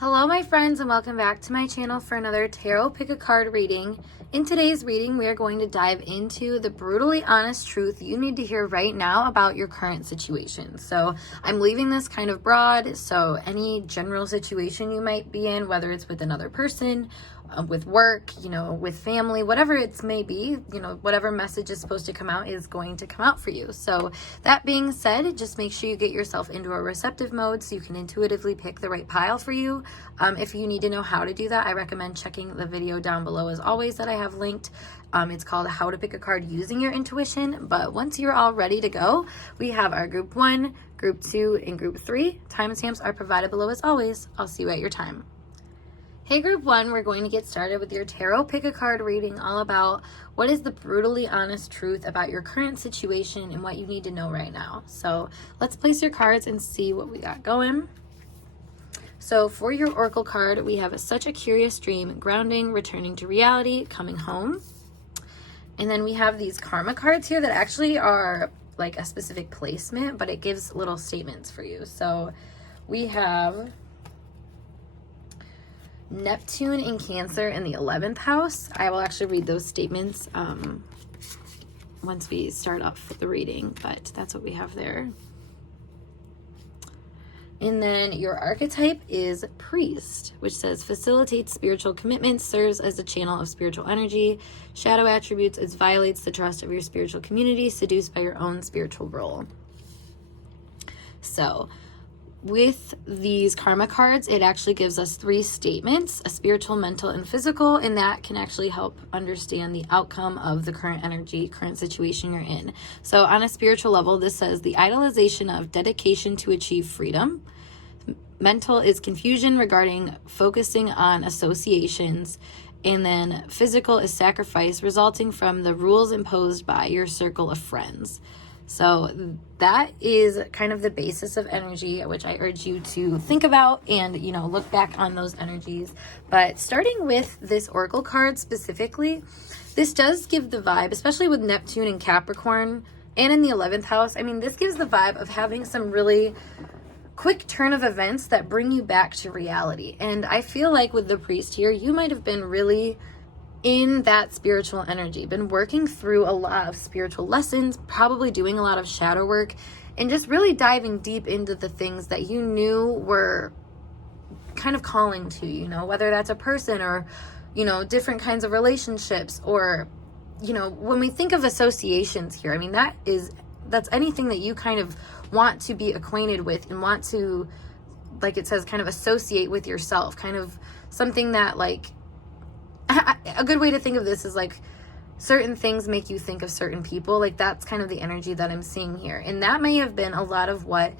Hello my friends, and welcome back to my channel for another tarot pick a card reading. In today's reading, we are going to dive into the brutally honest truth you need to hear right now about your current situation. So I'm leaving this kind of broad, so any general situation you might be in, whether it's with another person, with work, with family, whatever it may be, whatever message is supposed to come out is going to come out for you. So that being said, just make sure you get yourself into a receptive mode so you can intuitively pick the right pile for you. If you need to know how to do that, I recommend checking the video down below as always that I have linked. It's called How to Pick a Card Using Your Intuition. But once you're all ready to go, we have our group 1, group 2, and group 3. Timestamps are provided below as always. I'll see you at your time. Hey group 1, we're going to get started with your tarot pick a card reading all about what is the brutally honest truth about your current situation and what you need to know right now. So let's place your cards and see what we got going. So for your oracle card, we have such a curious dream, grounding, returning to reality, coming home. And then we have these karma cards here that actually are like a specific placement, but it gives little statements for you. So we have Neptune in Cancer in the 11th house. I will actually read those statements once we start off with the reading, but that's what we have there. And then your archetype is Priest, which says facilitates spiritual commitments, serves as a channel of spiritual energy. Shadow attributes, it violates the trust of your spiritual community, seduced by your own spiritual role. So with these karma cards, it actually gives us 3 statements, a spiritual, mental, and physical, and that can actually help understand the outcome of the current energy, current situation you're in. So on a spiritual level, this says the idolization of dedication to achieve freedom. Mental is confusion regarding focusing on associations. And then physical is sacrifice resulting from the rules imposed by your circle of friends. So that is kind of the basis of energy, which I urge you to think about and, look back on those energies. But starting with this oracle card specifically, this does give the vibe, especially with Neptune and Capricorn and in the 11th house. I mean, this gives the vibe of having some really quick turn of events that bring you back to reality. And I feel like with the Priest here, you might have been really in that spiritual energy, been working through a lot of spiritual lessons, probably doing a lot of shadow work, and just really diving deep into the things that you knew were kind of calling to you, whether that's a person or, different kinds of relationships or, when we think of associations here, I mean, that's anything that you kind of want to be acquainted with and want to, like it says, kind of associate with yourself, kind of something that a good way to think of this is like certain things make you think of certain people. Like that's kind of the energy that I'm seeing here. And that may have been a lot of what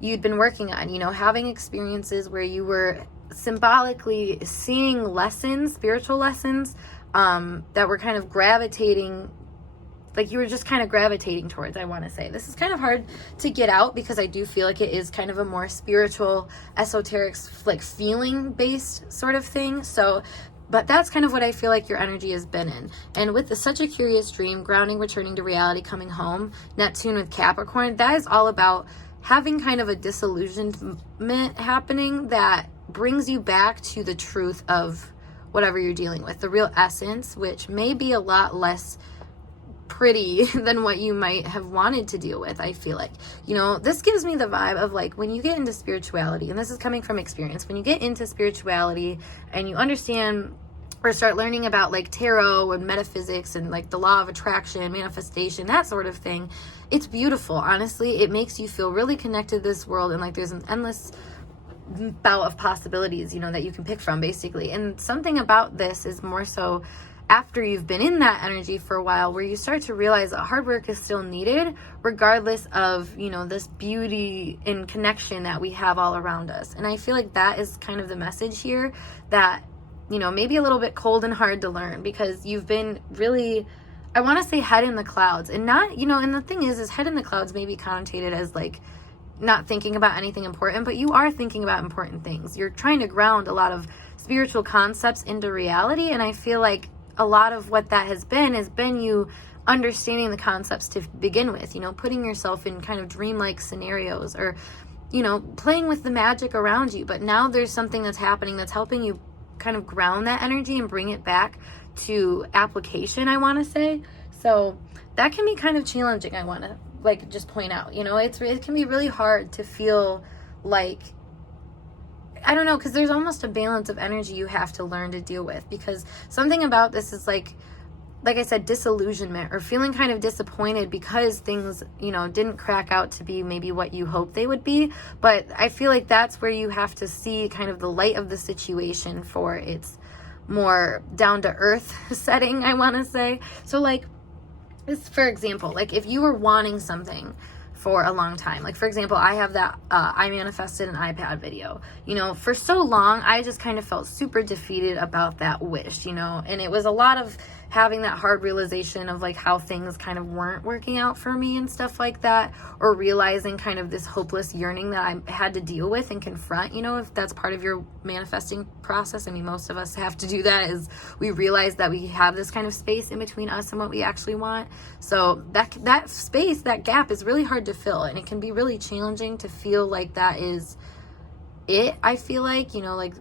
you'd been working on, having experiences where you were symbolically seeing lessons, spiritual lessons, that were kind of gravitating, like you were just kind of gravitating towards, I want to say. This is kind of hard to get out because I do feel like it is kind of a more spiritual, esoteric, like feeling based sort of thing. But that's kind of what I feel like your energy has been in. And with such a curious dream, grounding, returning to reality, coming home, Neptune with Capricorn, that is all about having kind of a disillusionment happening that brings you back to the truth of whatever you're dealing with, the real essence, which may be a lot less pretty than what you might have wanted to deal with. I feel like, this gives me the vibe of like when you get into spirituality, and this is coming from experience, when you get into spirituality and you understand or start learning about like tarot and metaphysics and like the law of attraction, manifestation, that sort of thing, it's beautiful. Honestly, it makes you feel really connected to this world, and like there's an endless bout of possibilities, that you can pick from basically. And something about this is more so after you've been in that energy for a while, where you start to realize that hard work is still needed regardless of, this beauty and connection that we have all around us. And I feel like that is kind of the message here, that, maybe a little bit cold and hard to learn because you've been really, I want to say head in the clouds, and not, and the thing is head in the clouds may be connotated as like not thinking about anything important, but you are thinking about important things. You're trying to ground a lot of spiritual concepts into reality. And I feel like a lot of what that has been you understanding the concepts to begin with, putting yourself in kind of dreamlike scenarios, or playing with the magic around you. But now there's something that's happening that's helping you kind of ground that energy and bring it back to application, I want to say. So that can be kind of challenging, I want to like just point out. It can be really hard to feel like, I don't know, because there's almost a balance of energy you have to learn to deal with, because something about this is like I said, disillusionment, or feeling kind of disappointed because things, didn't crack out to be maybe what you hoped they would be. But I feel like that's where you have to see kind of the light of the situation for its more down to earth setting, I want to say. So like this, for example, like if you were wanting something for a long time, like for example, I have that I manifested an iPad video. For so long I just kind of felt super defeated about that wish, and it was a lot of having that hard realization of like how things kind of weren't working out for me and stuff like that, or realizing kind of this hopeless yearning that I had to deal with and confront. If that's part of your manifesting process, I mean, most of us have to do that, is we realize that we have this kind of space in between us and what we actually want. So that space, that gap is really hard to fill, and it can be really challenging to feel like that is it. I feel like, like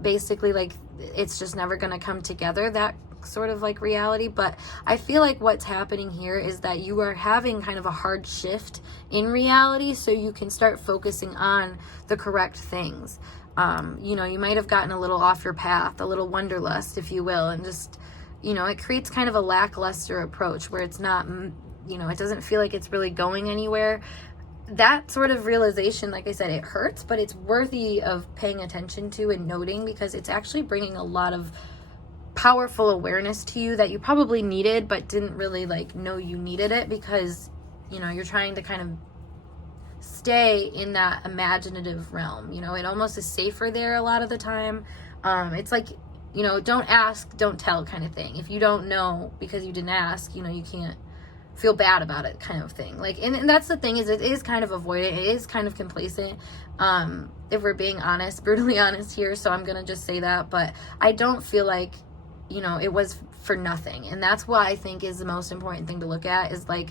basically like it's just never going to come together, that sort of like reality. But I feel like what's happening here is that you are having kind of a hard shift in reality, so you can start focusing on the correct things. You might have gotten a little off your path, a little wanderlust, if you will, and just, it creates kind of a lackluster approach where it's not, it doesn't feel like it's really going anywhere. That sort of realization, like I said, it hurts, but it's worthy of paying attention to and noting, because it's actually bringing a lot of powerful awareness to you that you probably needed but didn't really like know you needed it, because you're trying to kind of stay in that imaginative realm. It almost is safer there a lot of the time. It's like, don't ask, don't tell kind of thing. If you don't know because you didn't ask, you can't feel bad about it kind of thing. Like, and that's the thing, is it is kind of avoidant, it is kind of complacent, if we're being honest, brutally honest here. So I'm gonna just say that. But I don't feel like it was for nothing. And that's what I think is the most important thing to look at, is like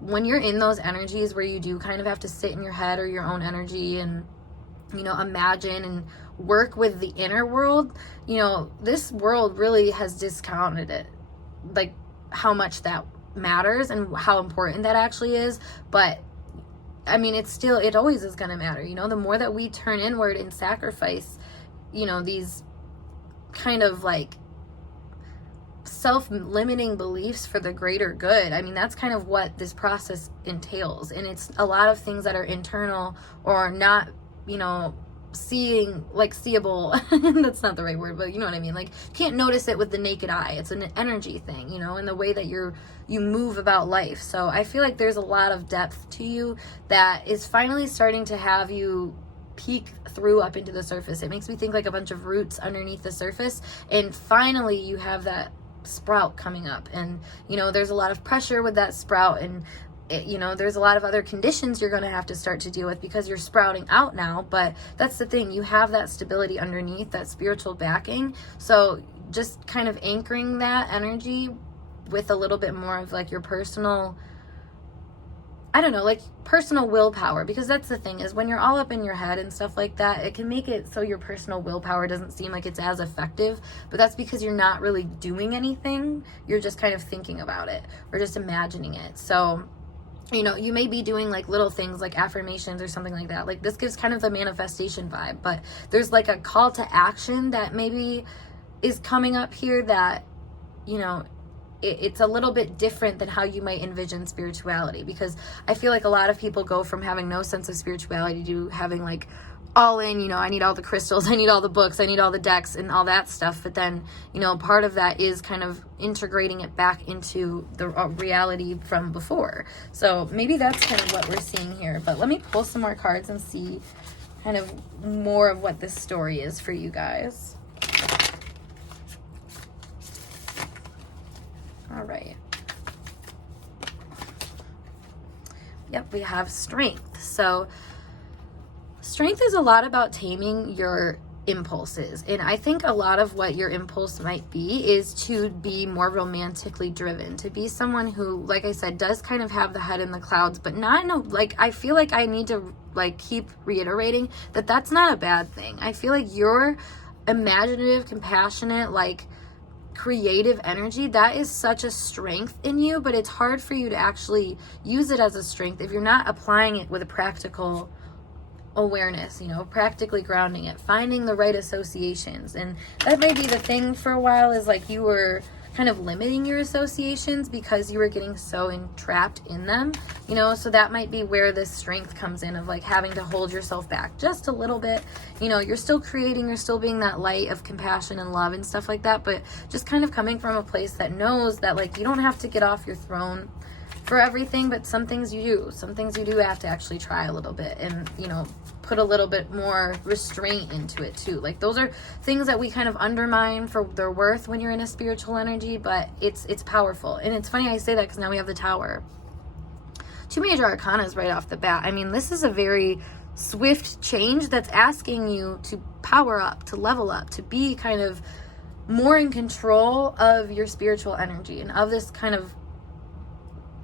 when you're in those energies where you do kind of have to sit in your head or your own energy and, imagine and work with the inner world, this world really has discounted it, like how much that matters and how important that actually is. But I mean, it always is going to matter. The more that we turn inward and sacrifice, these kind of like self-limiting beliefs for the greater good. I mean, that's kind of what this process entails. And it's a lot of things that are internal or not, seeable. That's not the right word, but you know what I mean? Like, can't notice it with the naked eye. It's an energy thing, in the way that you move about life. So I feel like there's a lot of depth to you that is finally starting to have you peek through up into the surface. It makes me think like a bunch of roots underneath the surface, and finally you have that sprout coming up. And there's a lot of pressure with that sprout, and there's a lot of other conditions you're going to have to start to deal with because you're sprouting out now. But that's the thing, you have that stability underneath, that spiritual backing. So just kind of anchoring that energy with a little bit more of like your personal, personal willpower, because that's the thing, is when you're all up in your head and stuff like that, it can make it so your personal willpower doesn't seem like it's as effective. But that's because you're not really doing anything. You're just kind of thinking about it or just imagining it. So, you may be doing like little things like affirmations or something like that. Like, this gives kind of the manifestation vibe, but there's like a call to action that maybe is coming up here that, it's a little bit different than how you might envision spirituality, because I feel like a lot of people go from having no sense of spirituality to having like all in, I need all the crystals, I need all the books, I need all the decks and all that stuff. But then, part of that is kind of integrating it back into the reality from before. So maybe that's kind of what we're seeing here. But let me pull some more cards and see kind of more of what this story is for you guys. All right. Yep, we have strength. So strength is a lot about taming your impulses. And I think a lot of what your impulse might be is to be more romantically driven, to be someone who, like I said, does kind of have the head in the clouds, but not in a, like, I feel like I need to like keep reiterating that that's not a bad thing. I feel like your imaginative, compassionate, like creative energy, that is such a strength in you, but it's hard for you to actually use it as a strength if you're not applying it with a practical awareness, practically grounding it, finding the right associations. And that may be the thing for a while, is like you were kind of limiting your associations because you were getting so entrapped in them, so that might be where this strength comes in, of like having to hold yourself back just a little bit. You're still creating, you're still being that light of compassion and love and stuff like that, but just kind of coming from a place that knows that like you don't have to get off your throne for everything, but some things you do have to actually try a little bit and put a little bit more restraint into it too. Like those are things that we kind of undermine for their worth when you're in a spiritual energy, but it's powerful. And it's funny I say that because now we have the Tower. 2 major arcanas right off the bat. I mean, this is a very swift change that's asking you to power up, to level up, to be kind of more in control of your spiritual energy and of this kind of,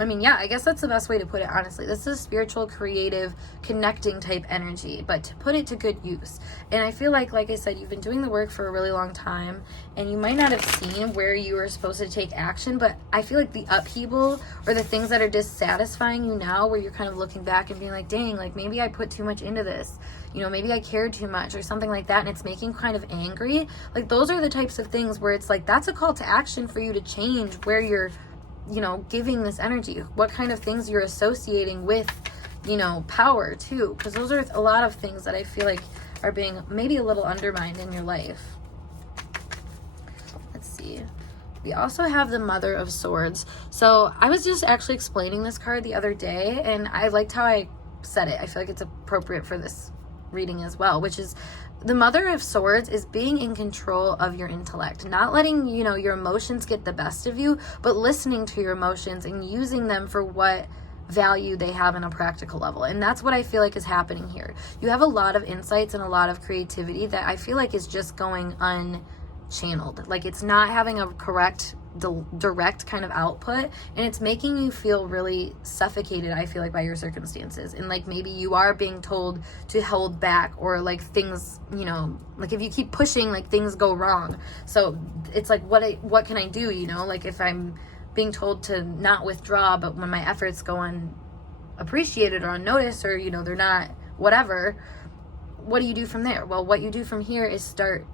I guess that's the best way to put it, honestly. This is a spiritual, creative, connecting type energy, but to put it to good use. And I feel like I said, you've been doing the work for a really long time, and you might not have seen where you were supposed to take action, but I feel like the upheaval or the things that are dissatisfying you now, where you're kind of looking back and being like, dang, like maybe I put too much into this, maybe I cared too much or something like that, and it's making kind of angry. Like those are the types of things where it's like, that's a call to action for you to change where you're giving this energy, what kind of things you're associating with, power too, because those are a lot of things that I feel like are being maybe a little undermined in your life. Let's see. We also have the Mother of Swords. So I was just actually explaining this card the other day, and I liked how I said it. I feel like it's appropriate for this reading as well, which is the Mother of Swords is being in control of your intellect, not letting, your emotions get the best of you, but listening to your emotions and using them for what value they have in a practical level. And that's what I feel like is happening here. You have a lot of insights and a lot of creativity that I feel like is just going unchanneled. Like it's not having a correct direct kind of output, and it's making you feel really suffocated, I feel like, by your circumstances. And like maybe you are being told to hold back, or like things, like if you keep pushing, like things go wrong. So it's like, what can I do? Like if I'm being told to not withdraw, but when my efforts go unappreciated or unnoticed, or they're not whatever, what do you do from there? Well, what you do from here is start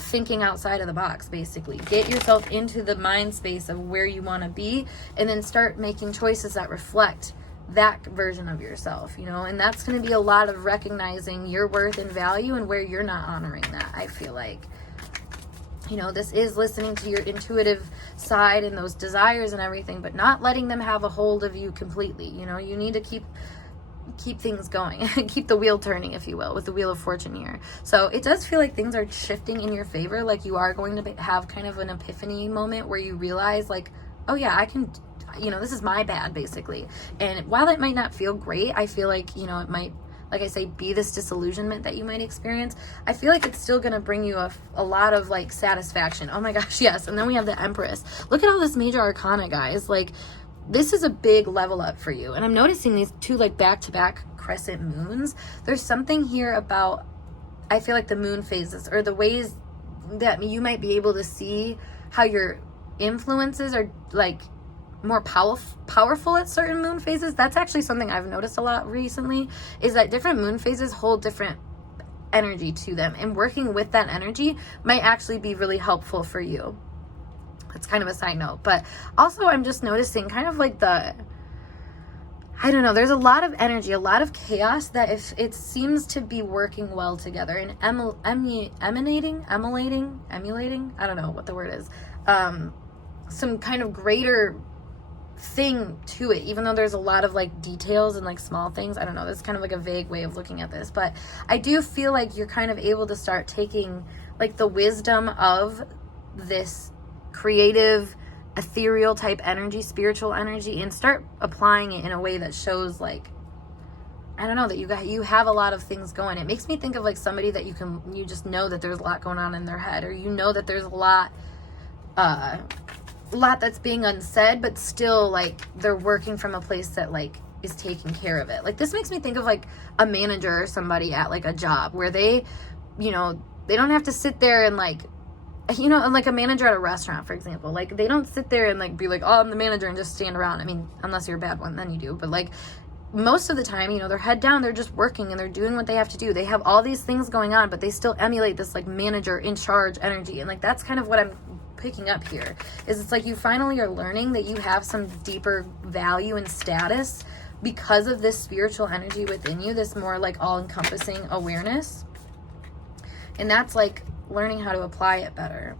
thinking outside of the box, basically. Get yourself into the mind space of where you want to be, and then start making choices that reflect that version of yourself, and that's going to be a lot of recognizing your worth and value and where you're not honoring that. I feel like, this is listening to your intuitive side and those desires and everything, but not letting them have a hold of you completely. You need to keep things going, keep the wheel turning, if you will, with the Wheel of Fortune here. So it does feel like things are shifting in your favor. Like you are going to have kind of an epiphany moment where you realize like, oh yeah, I can, this is my bad, basically. And while it might not feel great, I feel like, it might, like I say, be this disillusionment that you might experience. I feel like it's still going to bring you a lot of like satisfaction. Oh my gosh, yes. And then we have the Empress. Look at all this major arcana, guys. Like, this is a big level up for you. And I'm noticing these two like back-to-back crescent moons. There's something here about, I feel like the moon phases, or the ways that you might be able to see how your influences are like more powerful at certain moon phases. That's actually something I've noticed a lot recently, is that different moon phases hold different energy to them. And working with that energy might actually be really helpful for you. It's kind of a side note, but also I'm just noticing kind of like there's a lot of energy, a lot of chaos that if it seems to be working well together and emulating, I don't know what the word is, some kind of greater thing to it, even though there's a lot of like details and like small things. I don't know, that's kind of like a vague way of looking at this, but I do feel like you're kind of able to start taking like the wisdom of this creative, ethereal type energy, spiritual energy, and start applying it in a way that shows like, I don't know, that you have a lot of things going. It makes me think of like somebody that you just know that there's a lot going on in their head, or that there's a lot that's being unsaid, but still like they're working from a place that like is taking care of it. Like, this makes me think of like a manager or somebody at like a job where they, you know, they don't have to sit there and like, you know, like a manager at a restaurant, for example, like they don't sit there and like be like, oh, I'm the manager, and just stand around. I mean, unless you're a bad one, then you do. But like most of the time, you know, they're head down, they're just working and they're doing what they have to do. They have all these things going on, but they still emulate this like manager in charge energy. And like, that's kind of what I'm picking up here, is it's like you finally are learning that you have some deeper value and status because of this spiritual energy within you, this more like all-encompassing awareness. And that's like learning how to apply it better.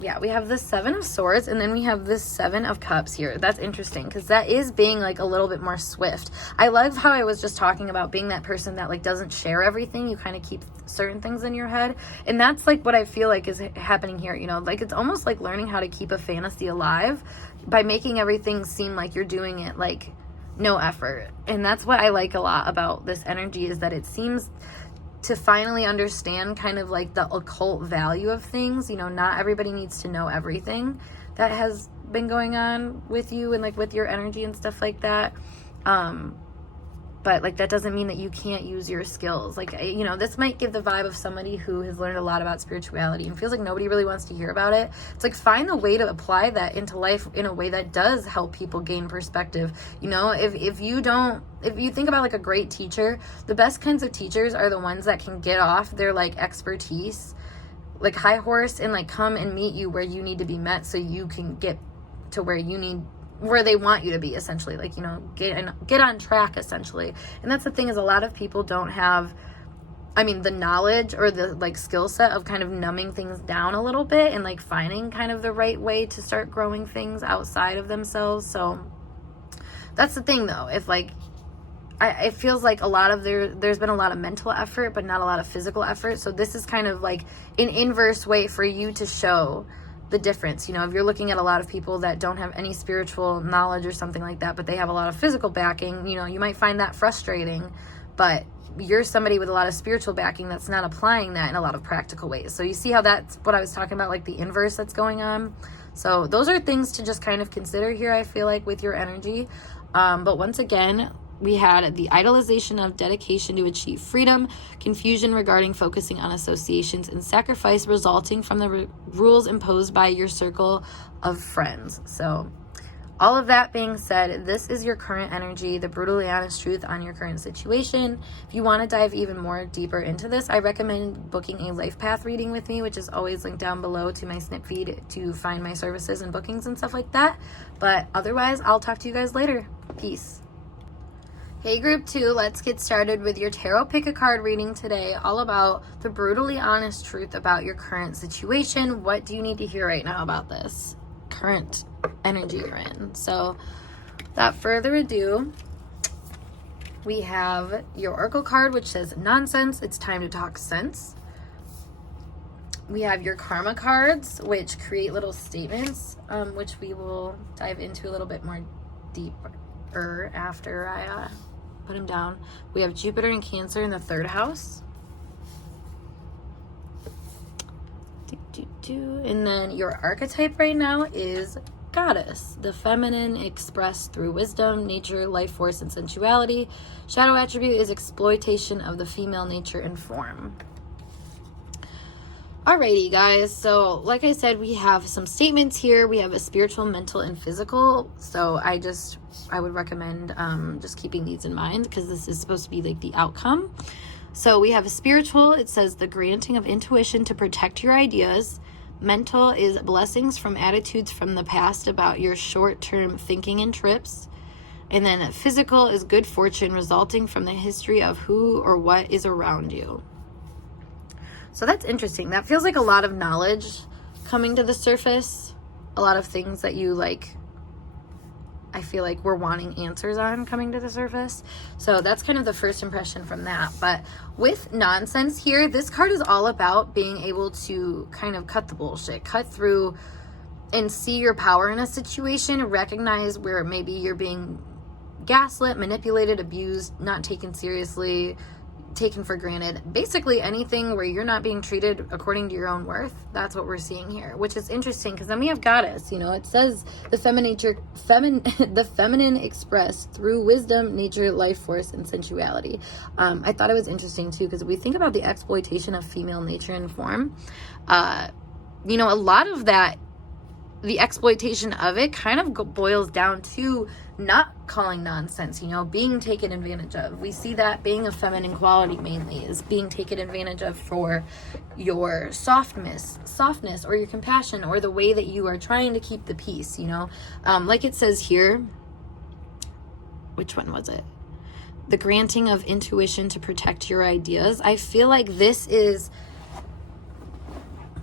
Yeah, we have the 7 of Swords, and then we have this 7 of Cups here. That's interesting, because that is being like a little bit more swift. I love how I was just talking about being that person that like doesn't share everything. You kind of keep certain things in your head, and that's like what I feel like is happening here. You know, like it's almost like learning how to keep a fantasy alive by making everything seem like you're doing it like no effort. And that's what I like a lot about this energy, is that it seems to finally understand kind of like the occult value of things. You know, not everybody needs to know everything that has been going on with you and like with your energy and stuff like that. But like, that doesn't mean that you can't use your skills. Like, you know, this might give the vibe of somebody who has learned a lot about spirituality and feels like nobody really wants to hear about it. It's like, find a way to apply that into life in a way that does help people gain perspective. You know, if you think about like a great teacher, the best kinds of teachers are the ones that can get off their like expertise, like high horse, and like come and meet you where you need to be met so you can get to where they want you to be, essentially. Like, you know, get on track, essentially. And that's the thing, is a lot of people don't have, I mean, the knowledge or the like skill set of kind of numbing things down a little bit and like finding kind of the right way to start growing things outside of themselves. So that's the thing, though. If like, it feels like a lot of there's been a lot of mental effort, but not a lot of physical effort. So this is kind of like an inverse way for you to show the difference. You know, if you're looking at a lot of people that don't have any spiritual knowledge or something like that, but they have a lot of physical backing, you know, you might find that frustrating. But you're somebody with a lot of spiritual backing that's not applying that in a lot of practical ways. So you see how that's what I was talking about, like the inverse that's going on. So those are things to just kind of consider here, I feel like, with your energy. But once again, we had the idolization of dedication to achieve freedom, confusion regarding focusing on associations, and sacrifice resulting from the rules imposed by your circle of friends. So all of that being said, this is your current energy, the brutally honest truth on your current situation. If you want to dive even more deeper into this, I recommend booking a life path reading with me, which is always linked down below to my snip feed to find my services and bookings and stuff like that. But otherwise, I'll talk to you guys later. Peace. Hey group 2, let's get started with your tarot pick a card reading today, all about the brutally honest truth about your current situation. What do you need to hear right now about this current energy you're in? So without further ado, we have your Oracle card, which says nonsense, it's time to talk sense. We have your Karma cards, which create little statements, which we will dive into a little bit more deeper after I put them down. We have Jupiter and Cancer in the 3rd house. And then your archetype right now is Goddess, the feminine expressed through wisdom, nature, life force, and sensuality. Shadow attribute is exploitation of the female nature and form. Alrighty, guys. So, like I said, we have some statements here. We have a spiritual, mental, and physical. So, I would recommend just keeping these in mind, because this is supposed to be like the outcome. So, we have a spiritual. It says the granting of intuition to protect your ideas. Mental is blessings from attitudes from the past about your short-term thinking and trips. And then physical is good fortune resulting from the history of who or what is around you. So that's interesting. That feels like a lot of knowledge coming to the surface. A lot of things that you like, I feel like we're wanting answers on coming to the surface. So that's kind of the first impression from that. But with nonsense here, this card is all about being able to kind of cut the bullshit, cut through and see your power in a situation, recognize where maybe you're being gaslit, manipulated, abused, not taken seriously, taken for granted. Basically anything where you're not being treated according to your own worth. That's what we're seeing here, which is interesting, because then we have goddess. It says the the feminine expressed through wisdom, nature, life force, and sensuality. I thought it was interesting too, because if we think about the exploitation of female nature and form, a lot of that, the exploitation of it kind of boils down to not calling nonsense, being taken advantage of. We see that being a feminine quality mainly is being taken advantage of for your softness or your compassion, or the way that you are trying to keep the peace, like it says here. Which one was it? The granting of intuition to protect your ideas. I feel like this is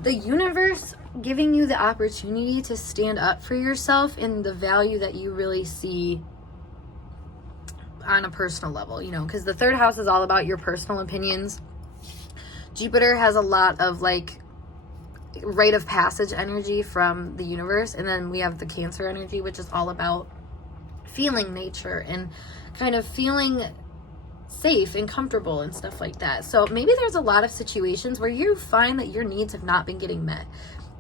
the universe giving you the opportunity to stand up for yourself in the value that you really see on a personal level, because the third house is all about your personal opinions. Jupiter has a lot of like rite of passage energy from the universe, and then we have the Cancer energy, which is all about feeling nature and kind of feeling safe and comfortable and stuff like that. So maybe there's a lot of situations where you find that your needs have not been getting met,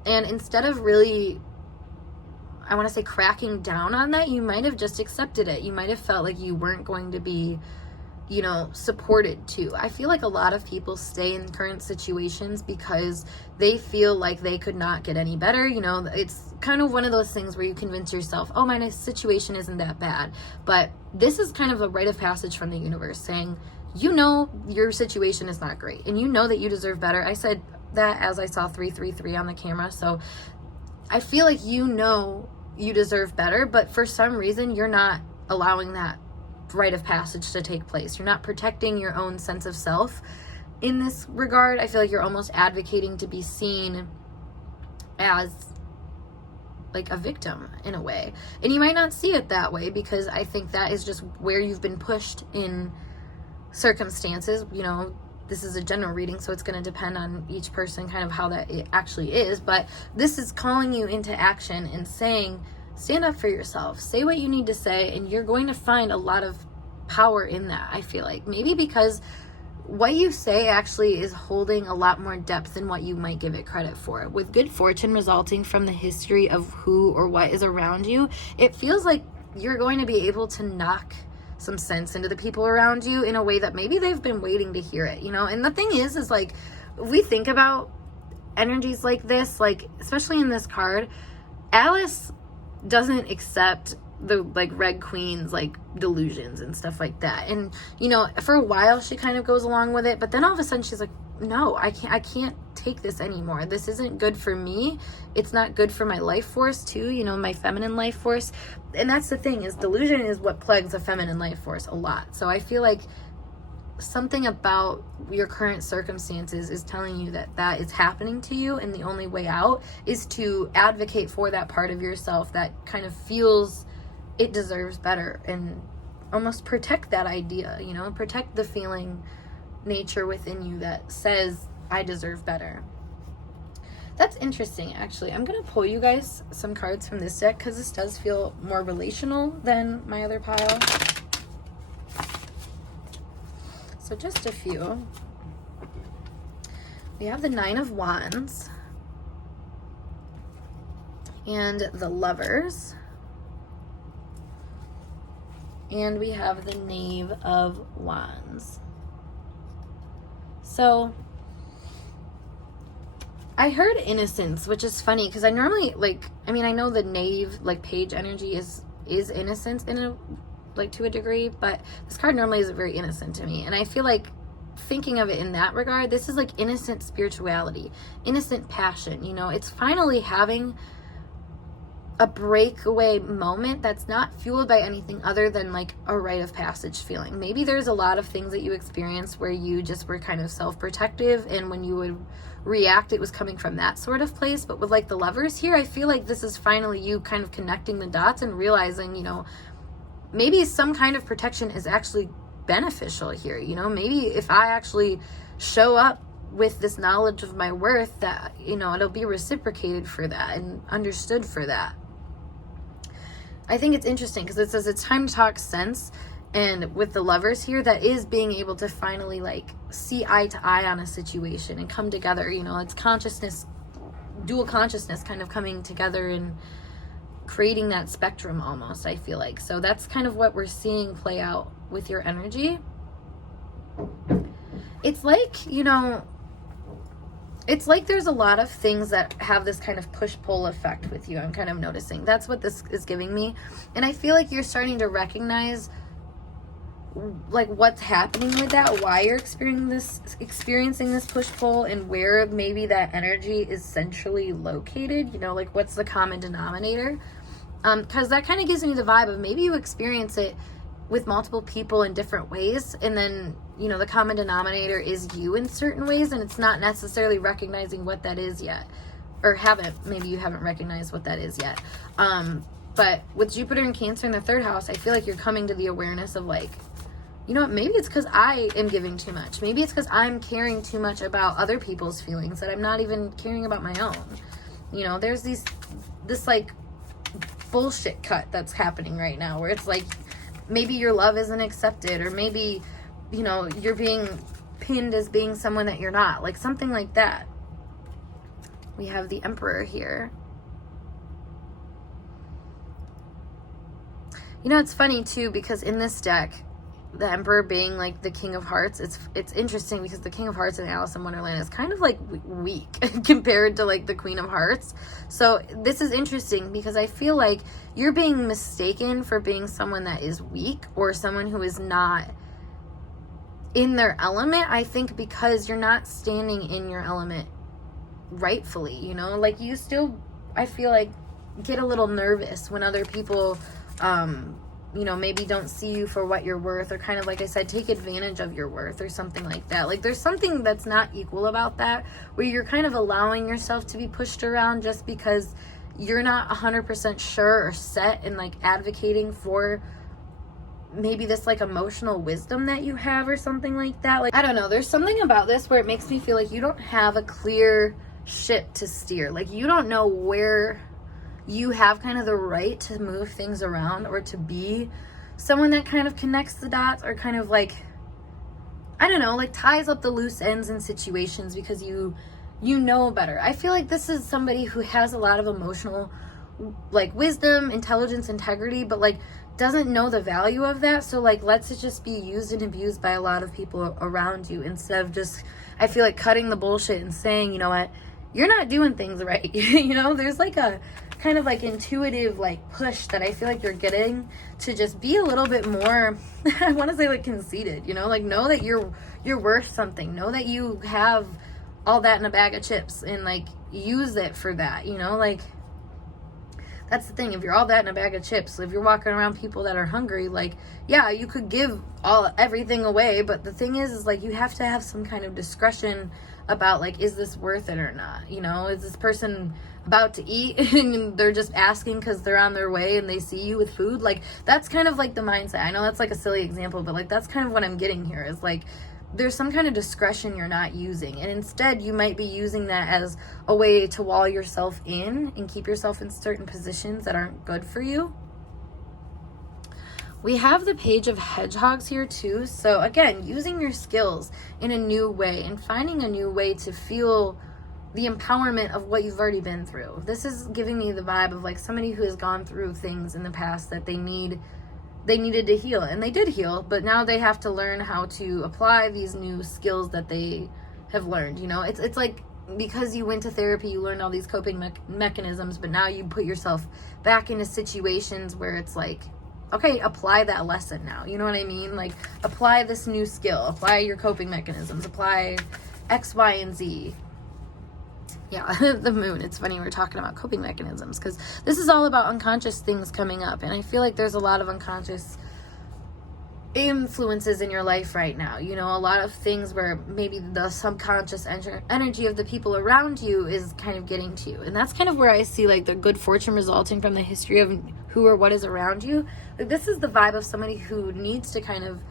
and instead of really, I want to say, cracking down on that, you might have just accepted it. You might have felt like you weren't going to be, supported too. I feel like a lot of people stay in current situations because they feel like they could not get any better. It's kind of one of those things where you convince yourself, oh, my situation isn't that bad. But this is kind of a rite of passage from the universe saying, your situation is not great, and that you deserve better. I said that as I saw 333 on the camera. So I feel like you deserve better, but for some reason you're not allowing that rite of passage to take place. You're not protecting your own sense of self in this regard. I feel like you're almost advocating to be seen as like a victim in a way, and you might not see it that way, because I think that is just where you've been pushed in circumstances. This is a general reading, so it's going to depend on each person kind of how that it actually is, but this is calling you into action and saying, stand up for yourself, say what you need to say, and you're going to find a lot of power in that. I feel like maybe because what you say actually is holding a lot more depth than what you might give it credit for. With good fortune resulting from the history of who or what is around you, it feels like you're going to be able to knock some sense into the people around you in a way that maybe they've been waiting to hear it, And the thing is like, we think about energies like this, like especially in this card, Alice doesn't accept the like Red Queen's like delusions and stuff like that, and for a while she kind of goes along with it, but then all of a sudden she's like, no, I can't take this anymore. This isn't good for me. It's not good for my life force too, my feminine life force. And that's the thing, is delusion is what plagues a feminine life force a lot. So I feel like something about your current circumstances is telling you that is happening to you, and the only way out is to advocate for that part of yourself that kind of feels it deserves better, and almost protect that idea, protect the feeling nature within you that says, I deserve better. That's interesting, actually. I'm going to pull you guys some cards from this deck, because this does feel more relational than my other pile. So just a few. We have the Nine of Wands and the Lovers, and we have the Knave of Wands. So I heard innocence, which is funny, because I normally I know the Knave, like page energy is innocence in a to a degree, but this card normally isn't very innocent to me, and I feel like thinking of it in that regard, this is like innocent spirituality, innocent passion. It's finally having a breakaway moment that's not fueled by anything other than like a rite of passage feeling. Maybe there's a lot of things that you experienced where you just were kind of self-protective, and when you would react, it was coming from that sort of place. But with like the Lovers here, I feel like this is finally you kind of connecting the dots and realizing, maybe some kind of protection is actually beneficial here. Maybe if I actually show up with this knowledge of my worth, that, it'll be reciprocated for that and understood for that. I think it's interesting because it says it's time to talk sense. And with the Lovers here, that is being able to finally like see eye to eye on a situation and come together. You know, it's consciousness, dual consciousness kind of coming together and creating that spectrum almost, I feel like. So that's kind of what we're seeing play out with your energy. It's like, you know, it's like there's a lot of things that have this kind of push-pull effect with you. I'm kind of noticing. That's what this is giving me. And I feel like you're starting to recognize like what's happening with that, why you're experiencing this push-pull, and where maybe that energy is centrally located. You know, like what's the common denominator? Because that kind of gives me the vibe of maybe you experience it with multiple people in different ways, and then, you know, the common denominator is you in certain ways, and it's not necessarily recognizing what that is yet, or maybe you haven't recognized what that is yet. But with Jupiter and Cancer in the 3rd house, I feel like you're coming to the awareness of like, you know what, maybe it's because I am giving too much. Maybe it's because I'm caring too much about other people's feelings that I'm not even caring about my own. You know, there's this like bullshit cut that's happening right now where it's like, maybe your love isn't accepted, or maybe, you know, you're being pinned as being someone that you're not, like something like that. We have the Emperor here. You know, it's funny too, because in this deck, the Emperor being like the King of Hearts, it's interesting because the King of Hearts in Alice in Wonderland is kind of like weak compared to like the Queen of Hearts. So this is interesting because I feel like you're being mistaken for being someone that is weak or someone who is not in their element, I think, because you're not standing in your element rightfully, you know? Like you still, I feel like, get a little nervous when other people you know, maybe don't see you for what you're worth, or kind of, like I said, take advantage of your worth or something like that. Like there's something that's not equal about that, where you're kind of allowing yourself to be pushed around just because you're not 100% sure or set in like advocating for maybe this like emotional wisdom that you have or something like that. Like, I don't know, there's something about this where it makes me feel like you don't have a clear ship to steer. Like you don't know where you have kind of the right to move things around, or to be someone that kind of connects the dots, or kind of like, I don't know, like ties up the loose ends in situations because you know better. I feel like this is somebody who has a lot of emotional like wisdom, intelligence, integrity, but like doesn't know the value of that. So like lets it just be used and abused by a lot of people around you, instead of just, I feel like, cutting the bullshit and saying, you know what, you're not doing things right. You know, there's like a kind of like intuitive like push that I feel like you're getting to just be a little bit more, I want to say like conceited, you know, like know that you're worth something, know that you have all that in a bag of chips, and like use it for that, you know. Like that's the thing, if you're all that in a bag of chips, if you're walking around people that are hungry, like yeah, you could give everything away, but the thing is like you have to have some kind of discretion about like, is this worth it or not? You know, is this person about to eat and they're just asking because they're on their way and they see you with food? Like that's kind of like the mindset. I know that's like a silly example, but like that's kind of what I'm getting here, is like there's some kind of discretion you're not using, and instead you might be using that as a way to wall yourself in and keep yourself in certain positions that aren't good for you. We have the Page of Hedgehogs here too. So again, using your skills in a new way and finding a new way to feel the empowerment of what you've already been through. This is giving me the vibe of like somebody who has gone through things in the past that they needed to heal, and they did heal, but now they have to learn how to apply these new skills that they have learned. You know, it's like, because you went to therapy, you learned all these coping mechanisms, but now you put yourself back into situations where it's like, okay, apply that lesson now. You know what I mean? Like apply this new skill, apply your coping mechanisms, apply X, Y, and Z. Yeah, the moon. It's funny we're talking about coping mechanisms, because this is all about unconscious things coming up. And I feel like there's a lot of unconscious influences in your life right now. You know, a lot of things where maybe the subconscious energy of the people around you is kind of getting to you. And that's kind of where I see like the good fortune resulting from the history of who or what is around you. Like this is the vibe of somebody who needs to kind of,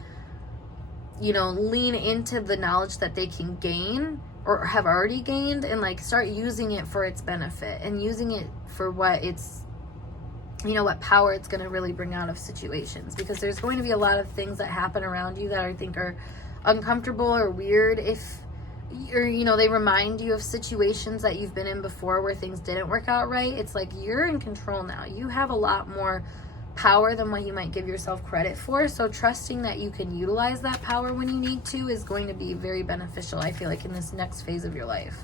you know, lean into the knowledge that they can gain or have already gained, and like start using it for its benefit and using it for what it's you know, what power it's going to really bring out of situations, because there's going to be a lot of things that happen around you that I think are uncomfortable or weird, or, you know, they remind you of situations that you've been in before where things didn't work out right. It's like you're in control now. You have a lot more power than what you might give yourself credit for. So trusting that you can utilize that power when you need to is going to be very beneficial, I feel like, in this next phase of your life.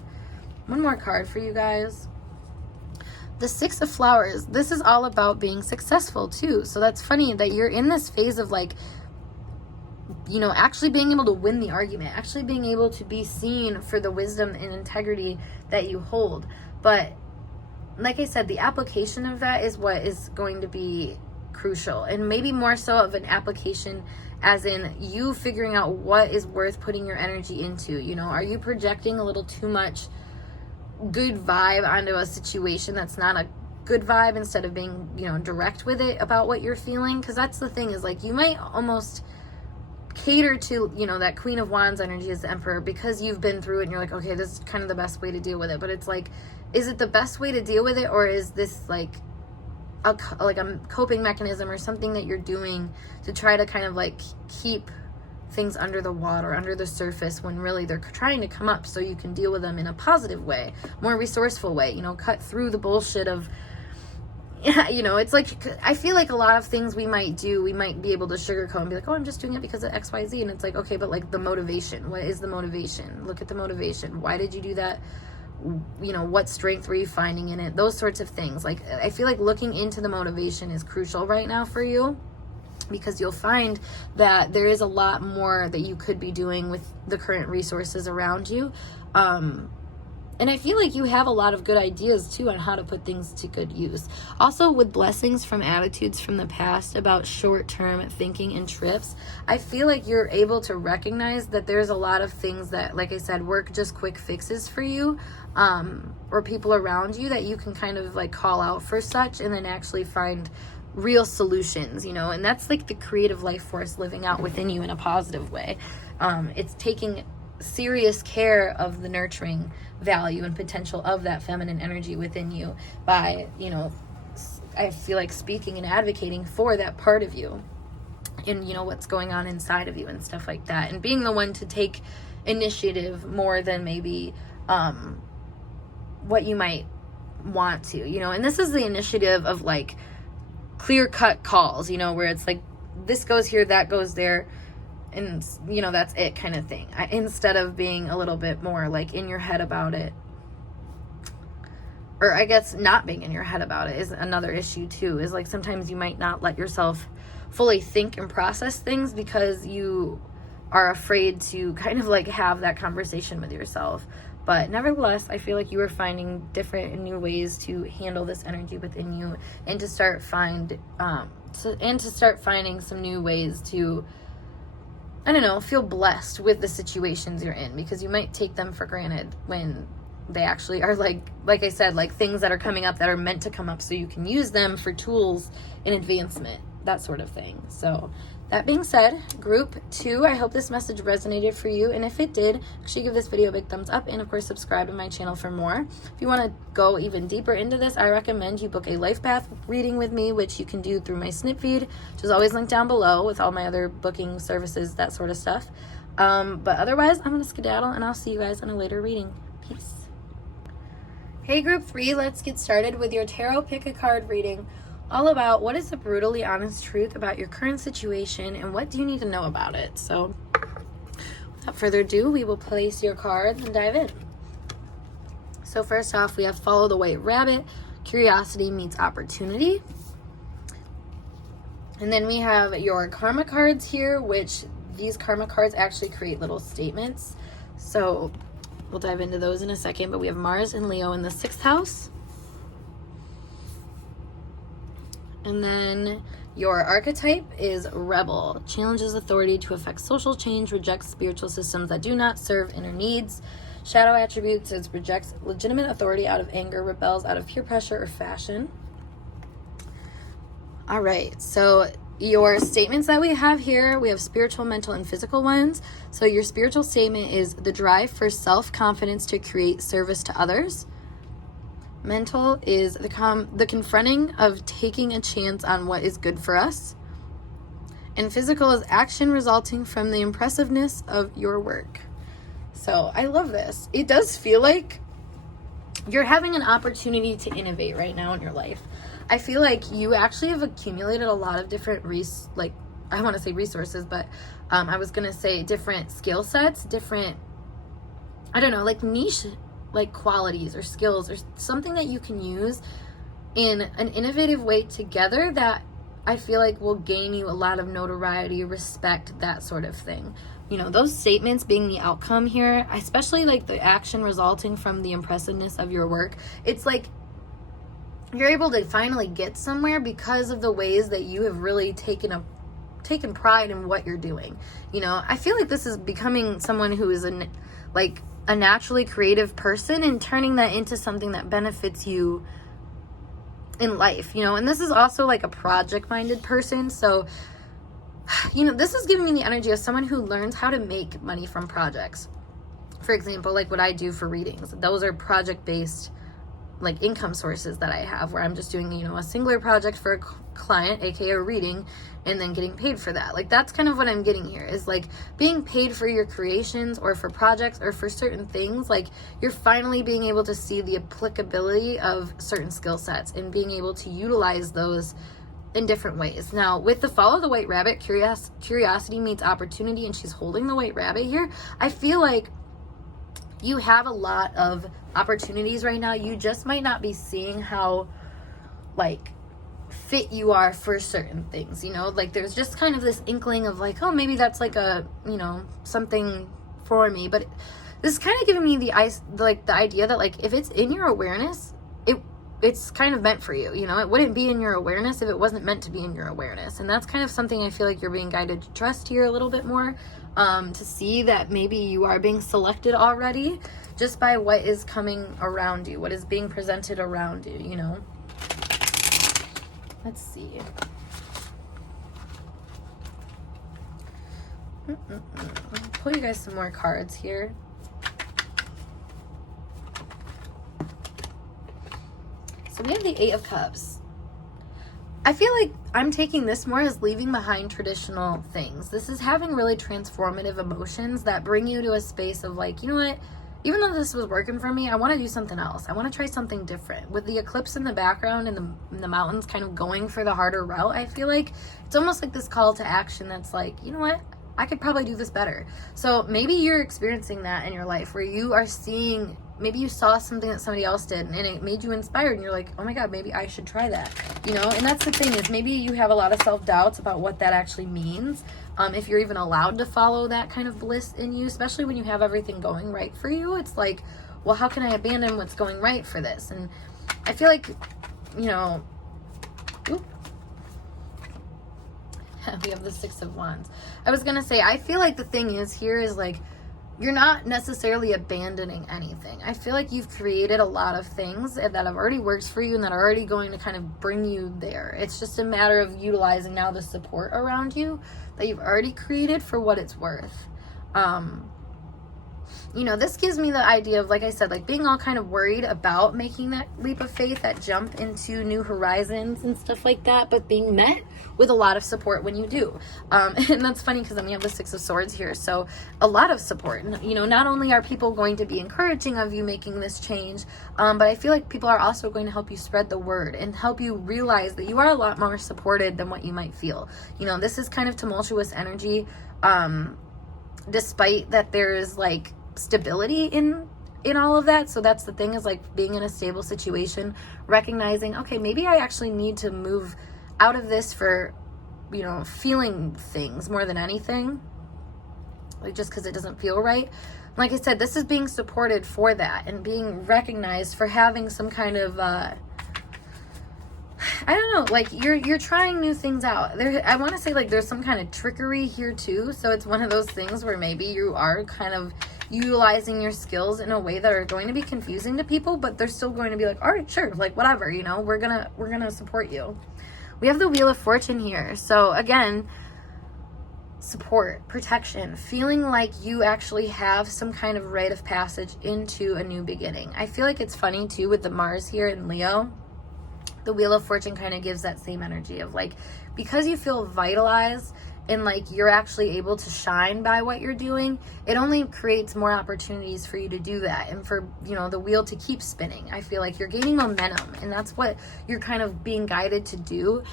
One more card for you guys. The Six of Flowers. This is all about being successful too. So that's funny that you're in this phase of like, you know, actually being able to win the argument, actually being able to be seen for the wisdom and integrity that you hold. But like I said, the application of that is what is going to be crucial, and maybe more so of an application as in you figuring out what is worth putting your energy into. You know, are you projecting a little too much good vibe onto a situation that's not a good vibe, instead of being, you know, direct with it about what you're feeling? Because that's the thing, is like you might almost cater to, you know, that Queen of Wands energy as the Emperor because you've been through it and you're like, okay, this is kind of the best way to deal with it. But it's like, is it the best way to deal with it, or is this like a coping mechanism or something that you're doing to try to kind of like keep things under the water, under the surface, when really they're trying to come up so you can deal with them in a positive way, more resourceful way, you know, cut through the bullshit of, you know, it's like, I feel like a lot of things we might do, we might be able to sugarcoat and be like, oh, I'm just doing it because of XYZ. And it's like, okay, but like the motivation, what is the motivation? Look at the motivation. Why did you do that? You know, what strength were you finding in it? Those sorts of things. Like, I feel like looking into the motivation is crucial right now for you, because you'll find that there is a lot more that you could be doing with the current resources around you. And I feel like you have a lot of good ideas too on how to put things to good use. Also, with blessings from attitudes from the past about short-term thinking and trips, I feel like you're able to recognize that there's a lot of things that, like I said, work just quick fixes for you, or people around you that you can kind of like call out for such, and then actually find real solutions, you know. And that's like the creative life force living out within you in a positive way. It's taking serious care of the nurturing value and potential of that feminine energy within you by, you know, I feel like speaking and advocating for that part of you and, you know, what's going on inside of you and stuff like that, and being the one to take initiative more than maybe what you might want to, you know. And this is the initiative of like clear-cut calls, you know, where it's like this goes here, that goes there, and, you know, that's it kind of thing. Instead of being a little bit more like in your head about it, or I guess not being in your head about it is another issue too, is like sometimes you might not let yourself fully think and process things because you are afraid to kind of like have that conversation with yourself. But nevertheless, I feel like you are finding different and new ways to handle this energy within you, and to start finding some new ways to, I don't know, feel blessed with the situations you're in, because you might take them for granted when they actually are like I said, like things that are coming up that are meant to come up so you can use them for tools in advancement, that sort of thing. So that being said, group 2, I hope this message resonated for you, and if it did, make sure you give this video a big thumbs up, and of course subscribe to my channel for more. If you want to go even deeper into this, I recommend you book a life path reading with me, which you can do through my snip feed, which is always linked down below with all my other booking services, that sort of stuff. But otherwise, I'm going to skedaddle, and I'll see you guys in a later reading. Peace. Hey group 3, let's get started with your tarot pick a card reading, all about what is the brutally honest truth about your current situation and what do you need to know about it. So without further ado, we will place your cards and dive in. So first off, we have Follow the White Rabbit, Curiosity Meets Opportunity. And then we have your karma cards here, which these karma cards actually create little statements. So we'll dive into those in a second, but we have Mars and Leo in the 6th house. And then your archetype is Rebel. Challenges authority to affect social change, rejects spiritual systems that do not serve inner needs. Shadow attributes is rejects legitimate authority out of anger, rebels out of peer pressure or fashion. All right, so your statements that we have here, we have spiritual, mental, and physical ones. So your spiritual statement is the drive for self-confidence to create service to others. Mental is the confronting of taking a chance on what is good for us. And physical is action resulting from the impressiveness of your work. So I love this. It does feel like you're having an opportunity to innovate right now in your life. I feel like you actually have accumulated a lot of different I want to say resources, but I was going to say different skill sets, different, I don't know, like niche, like qualities or skills or something that you can use in an innovative way together that I feel like will gain you a lot of notoriety, respect, that sort of thing. You know, those statements being the outcome here, especially like the action resulting from the impressiveness of your work, it's like you're able to finally get somewhere because of the ways that you have really taken pride in what you're doing. You know, I feel like this is becoming someone who is a naturally creative person and turning that into something that benefits you in life, you know. And this is also like a project-minded person, so you know, this is giving me the energy of someone who learns how to make money from projects. For example, like what I do for readings, those are project-based like income sources that I have, where I'm just doing, you know, a singular project for a client, aka a reading, and then getting paid for that. Like that's kind of what I'm getting here, is like being paid for your creations or for projects or for certain things. Like you're finally being able to see the applicability of certain skill sets and being able to utilize those in different ways. Now with the follow the white rabbit, curiosity meets opportunity, and she's holding the white rabbit here. I feel like you have a lot of opportunities right now. You just might not be seeing how like fit you are for certain things, you know, like there's just kind of this inkling of like, oh, maybe that's like a, you know, something for me. But this is kind of giving me the idea that like if it's in your awareness, it's kind of meant for you. You know, it wouldn't be in your awareness if it wasn't meant to be in your awareness. And that's kind of something I feel like you're being guided to trust here a little bit more, to see that maybe you are being selected already just by what is coming around you, what is being presented around you, you know. Let's see. I'll pull you guys some more cards here. So we have the Eight of Cups. I feel like I'm taking this more as leaving behind traditional things. This is having really transformative emotions that bring you to a space of like, you know what? Even though this was working for me, I want to do something else. I want to try something different. With the eclipse in the background and the mountains kind of going for the harder route, I feel like it's almost like this call to action that's like, you know what? I could probably do this better. So maybe you're experiencing that in your life where you are seeing, maybe you saw something that somebody else did and it made you inspired and you're like, oh my God, maybe I should try that. You know, and that's the thing, is maybe you have a lot of self-doubts about what that actually means. If you're even allowed to follow that kind of bliss in you, especially when you have everything going right for you, it's like, well, how can I abandon what's going right for this? And I feel like, you know, we have the Six of Wands. I was going to say, I feel like the thing is here is like, you're not necessarily abandoning anything. I feel like you've created a lot of things that have already worked for you and that are already going to kind of bring you there. It's just a matter of utilizing now the support around you that you've already created for what it's worth. You know, this gives me the idea of, like I said, like being all kind of worried about making that leap of faith, that jump into new horizons and stuff like that, but being met with a lot of support when you do. And that's funny because then we have the Six of Swords here. So a lot of support. You know, not only are people going to be encouraging of you making this change, but I feel like people are also going to help you spread the word and help you realize that you are a lot more supported than what you might feel. You know, this is kind of tumultuous energy, despite that there's like stability in all of that. So that's the thing, is like being in a stable situation, recognizing, okay, maybe I actually need to move out of this for, you know, feeling things more than anything, like just because it doesn't feel right. Like I said, this is being supported for that and being recognized for having some kind of I don't know, like you're trying new things out. I want to say like there's some kind of trickery here too. So it's one of those things where maybe you are kind of utilizing your skills in a way that are going to be confusing to people, but they're still going to be like, all right, sure, like whatever, you know, we're gonna support you. We have the Wheel of Fortune here. So again, support, protection, feeling like you actually have some kind of rite of passage into a new beginning. I feel like it's funny too with the Mars here in Leo. The Wheel of Fortune kind of gives that same energy of like, because you feel vitalized and like you're actually able to shine by what you're doing, it only creates more opportunities for you to do that and for, you know, the wheel to keep spinning. I feel like you're gaining momentum, and that's what you're kind of being guided to do,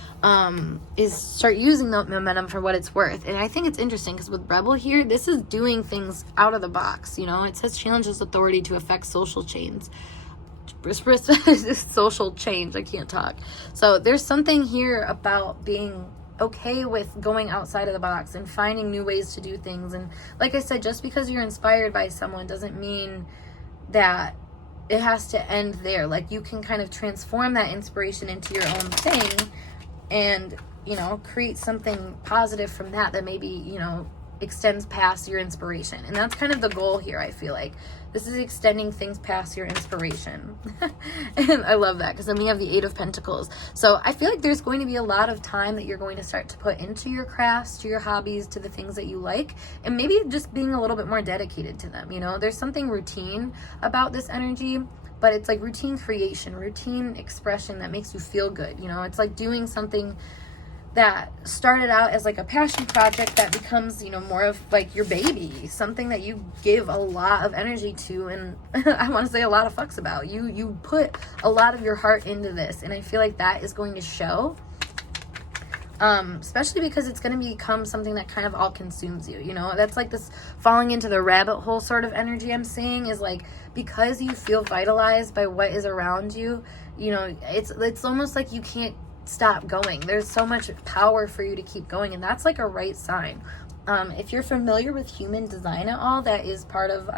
is start using the momentum for what it's worth. And I think it's interesting because with Rebel here, this is doing things out of the box. You know, it says challenges authority to affect social change. Social change. I can't talk. So there's something here about being okay with going outside of the box and finding new ways to do things. And like I said, just because you're inspired by someone doesn't mean that it has to end there. Like, you can kind of transform that inspiration into your own thing and, you know, create something positive from that maybe, you know, extends past your inspiration. And that's kind of the goal here. I feel like this is extending things past your inspiration. And I love that, because then we have the Eight of Pentacles. So I feel like there's going to be a lot of time that you're going to start to put into your crafts, to your hobbies, to the things that you like, and maybe just being a little bit more dedicated to them. You know, there's something routine about this energy, but it's like routine creation, routine expression that makes you feel good. You know, it's like doing something that started out as like a passion project that becomes, you know, more of like your baby, something that you give a lot of energy to, and I want to say a lot of fucks about. You put a lot of your heart into this, and I feel like that is going to show, especially because it's going to become something that kind of all consumes you. You know, that's like this falling into the rabbit hole sort of energy I'm seeing, is like, because you feel vitalized by what is around you, you know, it's almost like you can't stop going. There's so much power for you to keep going, and that's like a right sign. If you're familiar with human design at all, that is part of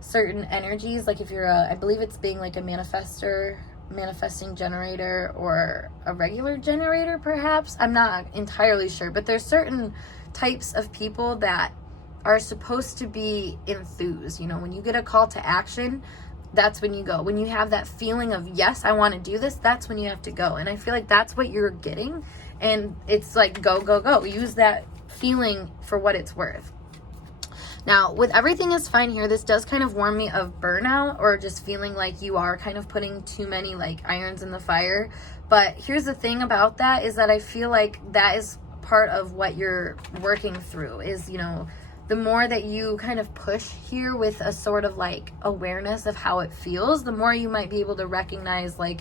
certain energies. Like if you're I believe it's being like a manifesting generator, or a regular generator perhaps, I'm not entirely sure, but there's certain types of people that are supposed to be enthused. You know, when you get a call to action, that's when you go. When you have that feeling of, yes, I want to do this, that's when you have to go. And I feel like that's what you're getting. And it's like, go, go, go. Use that feeling for what it's worth. Now, with everything is fine here, this does kind of warn me of burnout, or just feeling like you are kind of putting too many like irons in the fire. But here's the thing about that, is that I feel like that is part of what you're working through, is, you know, the more that you kind of push here with a sort of like awareness of how it feels, the more you might be able to recognize, like,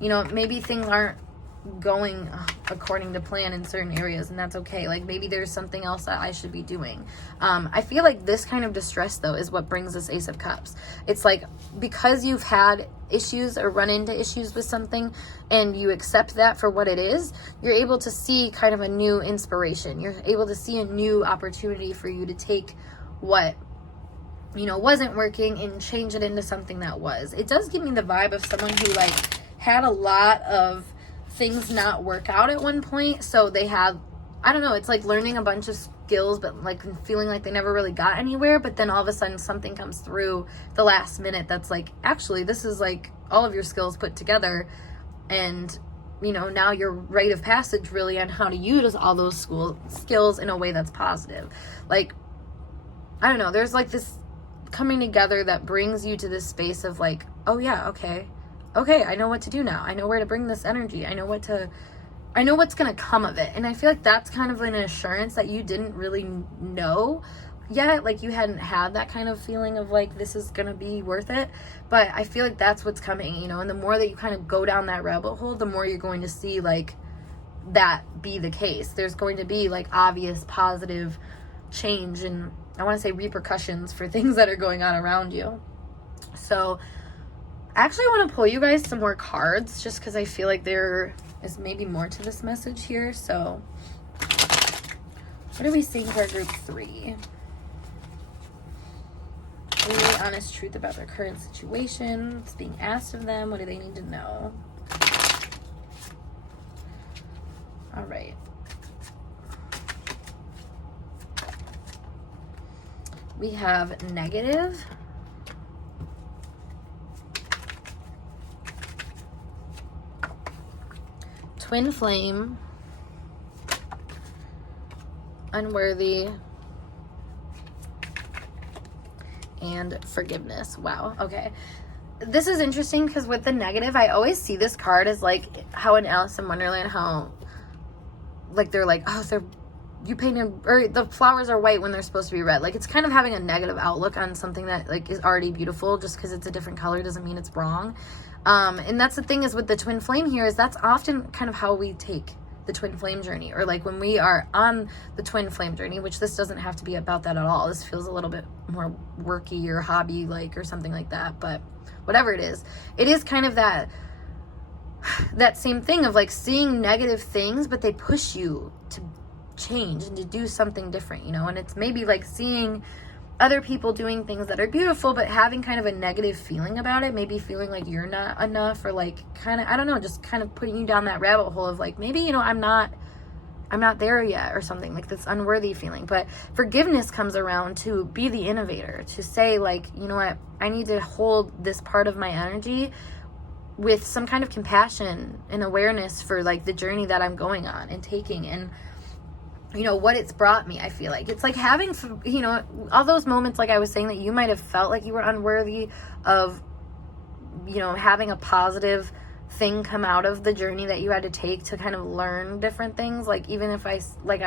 you know, maybe things aren't going according to plan in certain areas, and that's okay. Like, maybe there's something else that I should be doing. I feel like this kind of distress, though, is what brings this Ace of Cups. It's like, because you've had issues or run into issues with something, and you accept that for what it is, you're able to see kind of a new inspiration. You're able to see a new opportunity for you to take what, you know, wasn't working and change it into something that was. It does give me the vibe of someone who like had a lot of things not work out at one point, so they have, I don't know, it's like learning a bunch of skills, but like feeling like they never really got anywhere, but then all of a sudden something comes through the last minute that's like, actually, this is like all of your skills put together, and, you know, now your rite of passage really on how to use all those skills in a way that's positive. Like, I don't know, there's like this coming together that brings you to this space of like, oh yeah, okay, I know what to do now. I know where to bring this energy. I know what's going to come of it. And I feel like that's kind of an assurance that you didn't really know yet. Like, you hadn't had that kind of feeling of like, this is going to be worth it. But I feel like that's what's coming, you know, and the more that you kind of go down that rabbit hole, the more you're going to see like that be the case. There's going to be like obvious positive change, and I want to say repercussions for things that are going on around you. So I actually want to pull you guys some more cards, just because I feel like there is maybe more to this message here. So what are we seeing for group 3? Really honest truth about their current situation. It's being asked of them. What do they need to know? All right. We have negative, twin flame, unworthy, and forgiveness. Wow. Okay. This is interesting because with the negative, I always see this card as like how in Alice in Wonderland, how like they're like, oh, you painted, or the flowers are white when they're supposed to be red. Like, it's kind of having a negative outlook on something that like is already beautiful. Just because it's a different color doesn't mean it's wrong. And that's the thing is with the twin flame here, is that's often kind of how we take the twin flame journey, or like when we are on the twin flame journey, which this doesn't have to be about that at all. This feels a little bit more worky or hobby like or something like that, but whatever it is kind of that same thing of like seeing negative things, but they push you to change and to do something different, you know. And it's maybe like seeing other people doing things that are beautiful, but having kind of a negative feeling about it, maybe feeling like you're not enough, or like kind of, I don't know, just kind of putting you down that rabbit hole of like, maybe, you know, I'm not there yet, or something like this unworthy feeling. But forgiveness comes around to be the innovator, to say like, you know what, I need to hold this part of my energy with some kind of compassion and awareness for like the journey that I'm going on and taking, and you know what it's brought me. I feel like it's like having, you know, all those moments like I was saying that you might have felt like you were unworthy of, you know, having a positive thing come out of the journey that you had to take to kind of learn different things. Like even if I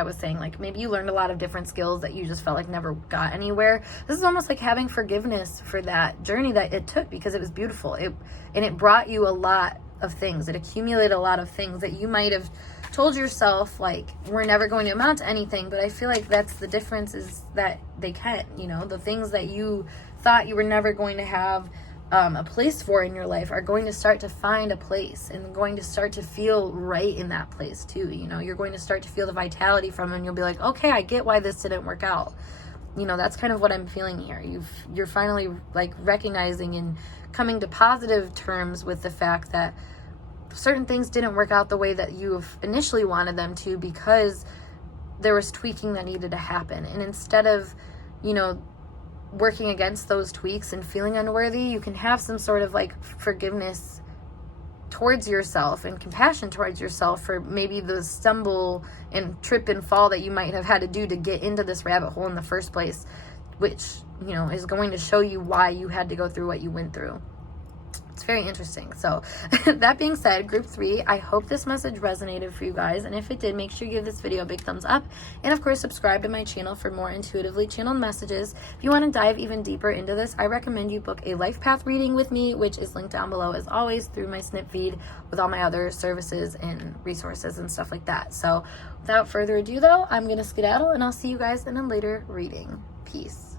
was saying, like maybe you learned a lot of different skills that you just felt like never got anywhere. This is almost like having forgiveness for that journey that it took, because it was beautiful. It brought you a lot of things. It accumulated a lot of things that you might have told yourself like we're never going to amount to anything. But I feel like that's the difference, is that they can, you know, the things that you thought you were never going to have a place for in your life are going to start to find a place, and going to start to feel right in that place too. You know, you're going to start to feel the vitality from it, and you'll be like, okay, I get why this didn't work out. You know, that's kind of what I'm feeling here. You're finally like recognizing and coming to positive terms with the fact that certain things didn't work out the way that you initially wanted them to, because there was tweaking that needed to happen. And instead of, you know, working against those tweaks and feeling unworthy, you can have some sort of like forgiveness towards yourself and compassion towards yourself for maybe the stumble and trip and fall that you might have had to do to get into this rabbit hole in the first place, which, you know, is going to show you why you had to go through what you went through. It's very interesting. So that being said, group 3, I hope this message resonated for you guys. And if it did, make sure you give this video a big thumbs up. And of course, subscribe to my channel for more intuitively channeled messages. If you want to dive even deeper into this, I recommend you book a life path reading with me, which is linked down below as always through my snip feed with all my other services and resources and stuff like that. So without further ado though, I'm going to skedaddle, and I'll see you guys in a later reading. Peace.